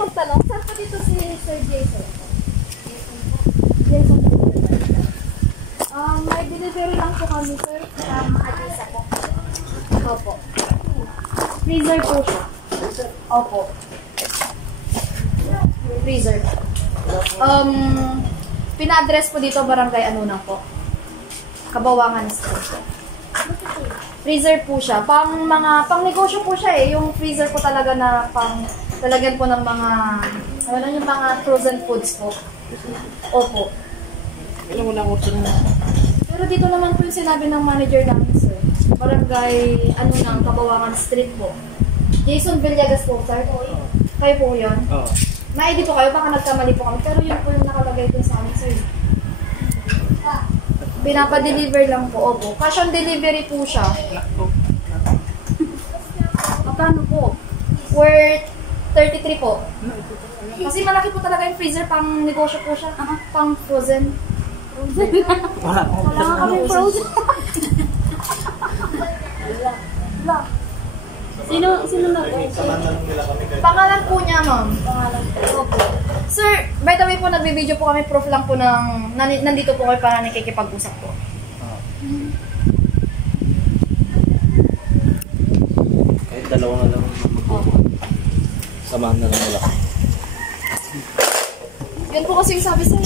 magtanong, saan pa dito si Sir Jason? Jason po. May delivery lang po kami, sir. Makatisa po. Opo. Freezer po siya. Opo. Freezer. Pina-address po dito, barangay ano na po. Kabawangan Street. Freezer po siya. Pang negosyo po siya eh. Yung freezer po talaga na talagyan po ng mga, ano yung mga frozen foods po. Opo. Ilan mo lang order na? Pero dito naman po yung sinabi ng manager namin, sir. Barangay, ano nang, Kabawangan Street po. Jason Villegas po, sir. Kayo po yun? Oo. Ma-ID po kayo, baka nagkamali po kami. Pero yun po yung nakalagay po sa amin, sir. Pinapa-deliver lang po, opo. Cash on delivery po siya. Magkano po? Worth 33 po. Kasi malaki po talaga yung freezer, pang negosyo po siya. Pang frozen. Wala nga kami frozen. Sino na po? Pangalan po niya, ma'am. Pangalan po. Opo. Sir, by the way po, nagbibideo po kami, proof lang po ng, nandito po kayo para nakikipag-usap po. Kahit dalawa na lang magbubuhat. Samahan na lang wala. Yan po kasi yung sabi sir.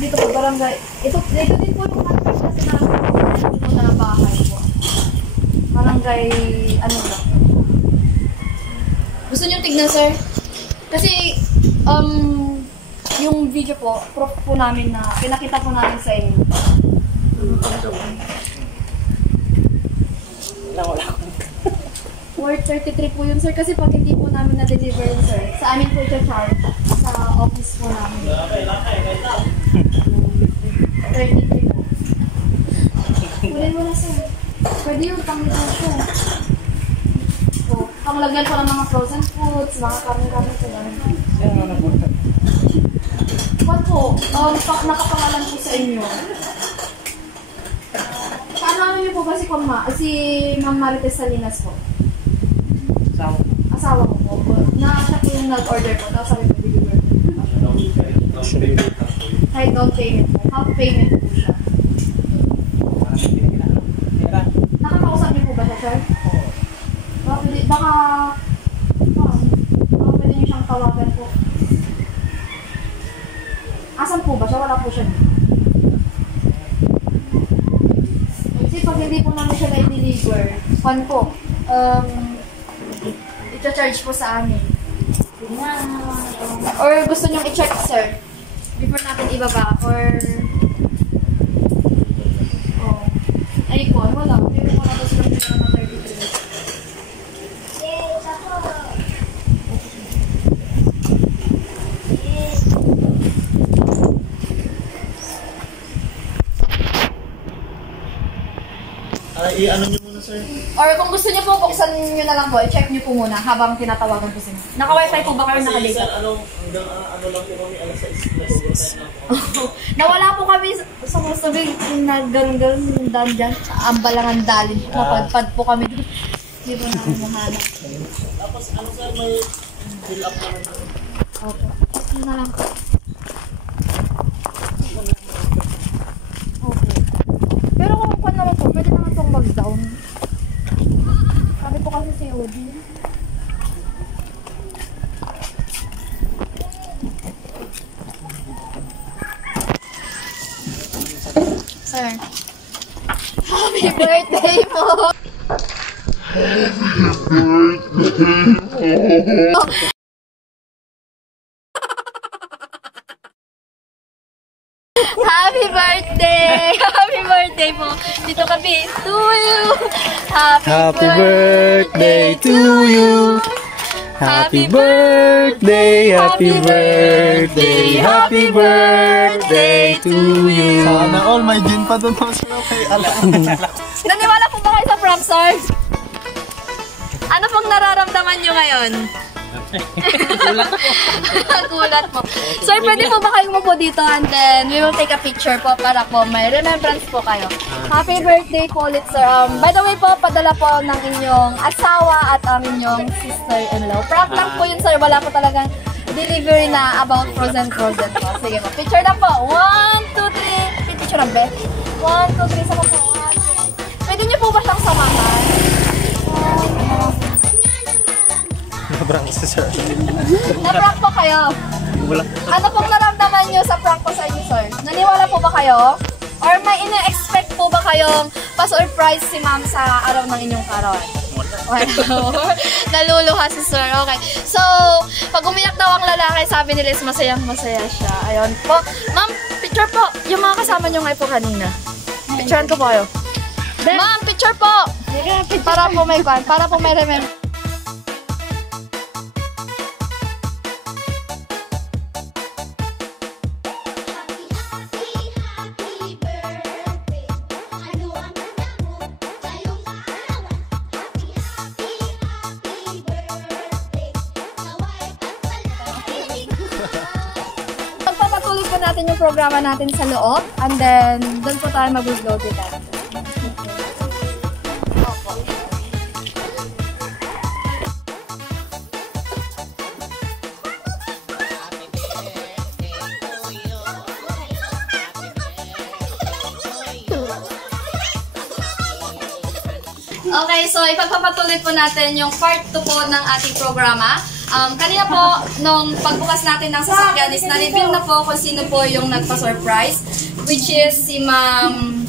Dito po, barangay. Dito din po yung contract kasi na bahay po. Barangay, ano lang. Gusto niyo tignan, sir? Kasi, yung video po, proof po namin na, pinakita po namin sa inyo. Wala. Worth 33 po yun, sir. Kasi pag hindi po namin na-deliver yun, sir, sa amin po i-charge. Sa office po namin. 33 po. Kunin mo na, sir. Pwede yung pang-negosyo. Panglagyan ko ng mga frozen foods, mga kami-kami po lang. What po? Nakapangalan po sa inyo. Paano niyo po ba si Ma'am Marites Salinas po? Asawa ko po. Siya po yung nag-order po. Tapos sabi ko, deliver po. Kahit down payment po. Half payment po siya. Nakakausap niyo po ba siya, sir? Baka pwede niyo siyang tawagan po. Asan po ba siya? Wala po siya. Kasi pag hindi po namin siya na-deliver, pan po, i-charge po sa amin. Or gusto niyong i-check, sir? Before natin ibaba, or icon, wala. Pero wala po silang pera na 33. I-ano nyo muna, sir? Or kung gusto niyo po, buksan niyo na lang po. I-check niyo po muna habang tinatawagan po sila. Naka-wifi po ba kayo naka-data? Kasi ano lang po kami, alas 6. Nawala po kami sa Mustabi, nag-ganon-ganon yung daan dyan. Ambalangan dalin. Mapadpad po kami doon. Hindi po namin mahanap. Tapos ano, sir, may fill up naman po. Opo. Yun na lang po. Okay. Pero kung pa naman po, pwede naman itong mag-down. Sabi po kasi si Odi. Sir. Happy birthday po! Happy birthday! Happy birthday po! Dito kami to you! Happy birthday to you! Happy birthday, happy birthday, happy birthday to you! Sana all, may gin pa doon. Naniwala po ba kayo sa prom, sir? Ano pong nararamdaman nyo ngayon? Kulat po. Sir, pwede po ba kayong umupo dito and then we will take a picture po para po may remembrance po kayo. Happy birthday po ulit, sir. By the way po, padala po ng inyong asawa at ang inyong sister-in-law. Prank lang po yun, sir. Wala po talagang delivery na about frozen po. Sige po. Picture na po. 1, 2, 3. Picture na, Beth. 1, 2, 3. Sama po. 1, 2, 3. Pwede niyo po ba siyang samahan? Prank si sir. Na-prank po kayo? Wala. Ano pong naramdaman niyo sa prank ko sa inyo, sir? Naniwala po ba kayo? Or may ina-expect po ba kayong pa-surprise si ma'am sa araw ng inyong karon? Wala. Naluluha si sir. Okay. So, pag umiyak daw ang lalaki, sabi nila is masayang-masaya siya. Ayun po. Ma'am, picture po. Yung mga kasama niyo ngayon po kanina. Picturean ko po kayo. Ma'am, picture po. Para po may remember. Pagpapatuloy po natin yung programa natin sa loob and then doon po tayo mag-upload ito. Okay, so ipagpapatuloy po natin yung part 2 po ng ating programa. Kanina po, nung pagbukas natin ng sasakyan is na-reveal na po kung sino po yung nagpa-surprise, which is si Ma'am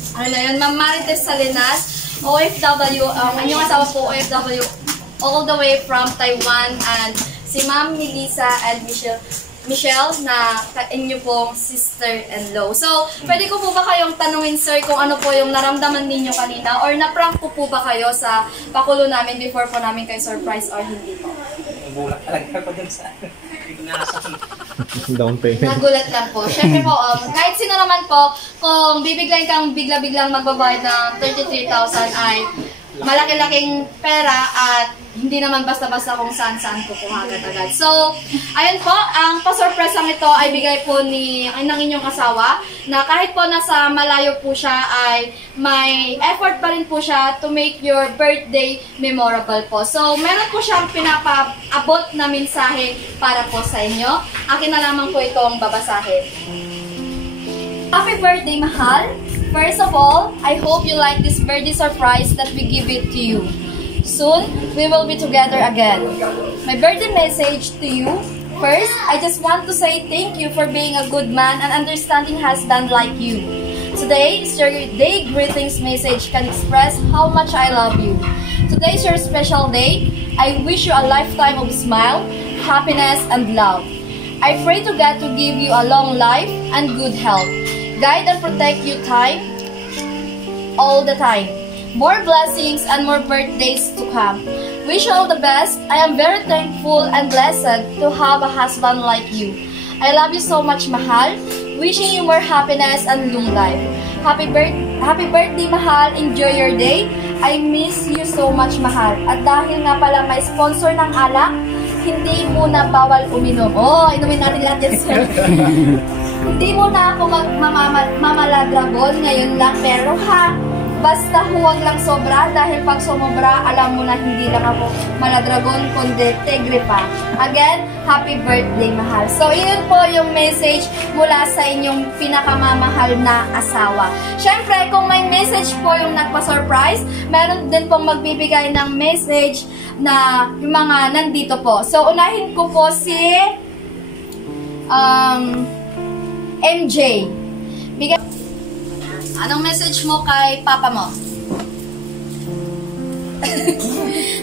Marites Salinas, OFW, ang inyong asawa po OFW all the way from Taiwan, and si Ma'am Melissa and Michelle na inyo pong sister-in-law. So, pwede ko po ba kayong tanungin, sir, kung ano po yung naramdaman ninyo kanina or na-prank po ba kayo sa pakulo namin before po namin kayo surprise or hindi po? Nagulat talaga ako dun sa Down payment. Nagulat lang po. Siyempre po, kahit sino naman po, kung bibiglayin kang bigla-biglang magbabayad ng 33,000 ay malaki-laking pera at hindi naman basta-basta kung saan-saan kukuha agad-agad. So, ayun po, ang pa-surprise ang ito ay bigay po ng inyong asawa na kahit po nasa malayo po siya ay may effort pa rin po siya to make your birthday memorable po. So, meron po siyang pinapa-abot na mensahe para po sa inyo. Akin na lamang po itong babasahin. Happy birthday, mahal! First of all, I hope you like this birthday surprise that we give it to you. Soon, we will be together again. My birthday message to you. First, I just want to say thank you for being a good man and understanding husband like you. Today, your day greetings message can express how much I love you. Today is your special day. I wish you a lifetime of smile, happiness, and love. I pray to God to give you a long life and good health. Guide and protect you all the time. More blessings and more birthdays to come. Wish you all the best. I am very thankful and blessed to have a husband like you. I love you so much, mahal. Wishing you more happiness and long life. Happy birthday, mahal. Enjoy your day. I miss you so much, mahal. At dahil nga pala may sponsor ng alak, hindi muna bawal uminom. Oh, inumin natin lahat yan, sir. Hindi muna ako mamaladragon ngayon lang, pero ha, basta huwag lang sobra dahil pag sumobra, alam mo na hindi lang ako maladragon, kundi tegre pa. Again, happy birthday, mahal. So, yun po yung message mula sa inyong pinakamamahal na asawa. Siyempre, kung may message po yung nagpa-surprise, meron din pong magbibigay ng message na yung mga nandito po. So, unahin ko po si MJ. Anong message mo kay papa mo?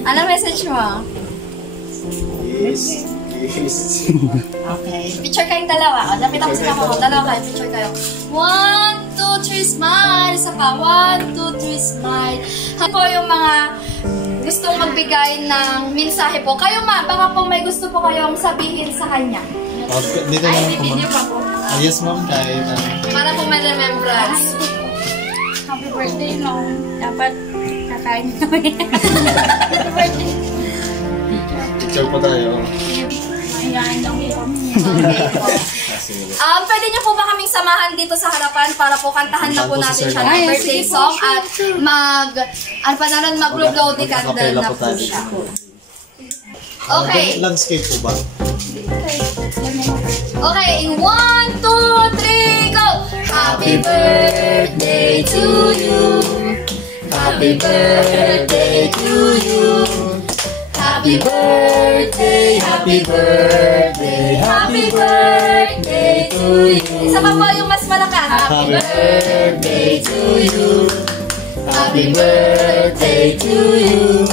Anong message mo? Yes. Okay. Picture kayong dalawa. O, lapit ako sa papa mo. Dalawa kayo. Picture kayo. 1, 2, 3, smile. Isa pa. 1, 2, 3, smile. Ano po yung mga gustong magbigay ng mensahe po? Kayo ma, baka po may gusto po kayong sabihin sa kanya. Okay, dito na lang po, ma'am. Yes, ma'am. Kahit para po may remembrance. Happy birthday, no? Dapat kakain namin. Happy birthday. picture po tayo. Ayain lang po kami. Okay po. Pwede niyo po ba kaming samahan dito sa harapan para po kantahan na po natin siya ng birthday song at mag-blow the candle na po siya. Okay. Landscape po ba? Okay, in 1, 2, 3, go! Happy birthday to you. Happy birthday to you. Happy birthday, happy birthday, happy birthday to you. Isa pa po yung mas malakas. Happy birthday to you. Happy birthday to you.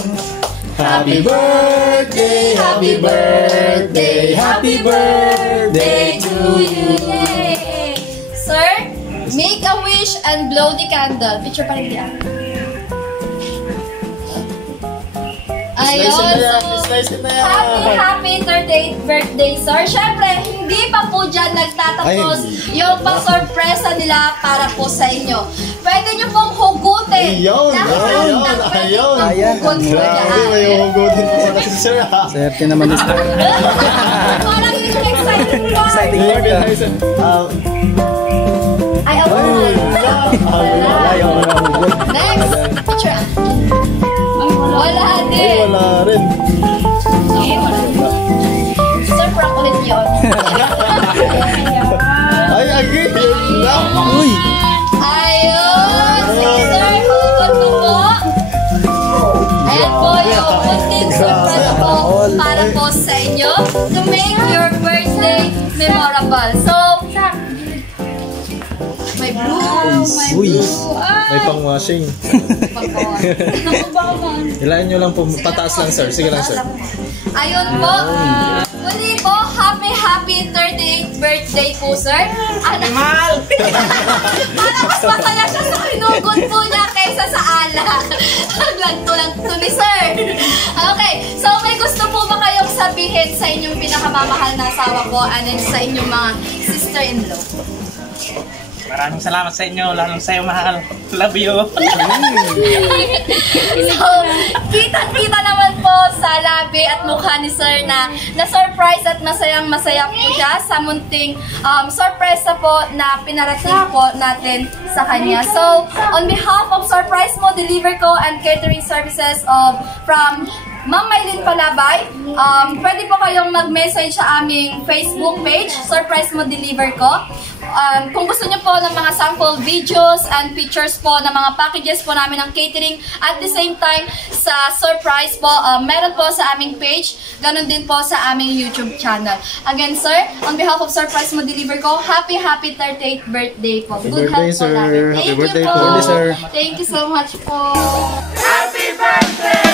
Happy birthday, happy birthday, happy birthday to you. Yay! Sir, make a wish and blow the candle. Picture pa rin diyan. Ayun, so, happy 38th birthday, sir. Siyempre, hindi pa po dyan nagtatapos yung pang-sorpresa nila para po sa inyo. Pwede nyo pong hugutin. Ayun. May hugutin po pala si sir. Swerte naman ni sir. Parang yung exciting part. Exciting part Ay, next, picture. Wala din. Wala rin. Sir, prank ulit yun. Ay, agay. Uy! Ayun! Sige, sir, hugot ko po. Ayan po yung kunting surprise po para po sa inyo to make your birthday memorable. So, may blue, may Uy. blue. May pang-washing. Ilain nyo lang po. Pataas lang, sir. Sige lang, sir. Ayun po. Muli po, happy 38th birthday po, sir. Animal! Parang mas masaya siya sa hinugot po niya kaysa sa alak. Naglanto lang to ni sir. Okay, so may gusto po ba kayong sabihin sa inyong pinakamamahal na asawa po and then sa inyong mga sister-in-law? Maraming salamat sa inyo, lalong sa'yo, mahal. Love you. So, kitang-kita naman po sa labi at mukha ni sir na na-surprise at masayang-masaya po siya sa munting sorpresa po na pinarating po natin sa kanya. So, on behalf of Surprise Mo Deliver Co and Catering Services from Ma'am Maylin Palabay, pwede po kayong mag-message sa aming Facebook page, Surprise Mo Deliver Co. Kung gusto niyo po ng mga sample videos and pictures po ng mga packages po namin ng catering at the same time sa surprise po, meron po sa aming page, ganun din po sa aming YouTube channel. Again, sir, on behalf of Surprise Mo Deliver Co, happy 38th birthday po. Good health po natin. Thank you po. Happy birthday po, sir. Thank you so much po. Happy birthday!